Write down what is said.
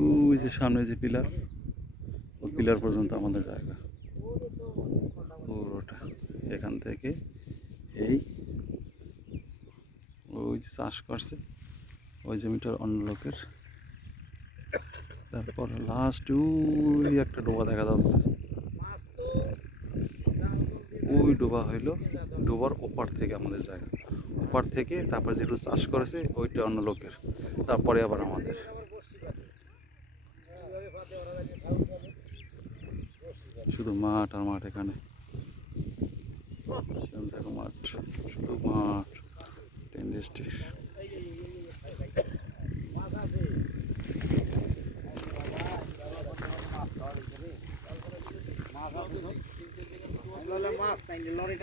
ওই যে সামনে যে পিলার, ওই পিলার পর্যন্ত আমাদের জায়গা পুরোটা। এখান থেকে এই ওই যে চাষ করছে ওই জমিটার অন্য লোকের। তারপর লাস্ট ওই একটা ডোবা দেখা যাচ্ছে, ওই ডোবা হইলো ডোবার ওপার থেকে আমাদের জায়গা, ওপার থেকে তারপর যেটু চাষ করেছে ওইটা অন্য লোকের, তারপরে আবার আমাদের। শুধু মাঠ আর মাঠ, এখানে মাঠ, শুধু মাঠ। ডিস্ট্রিক্ট মাছ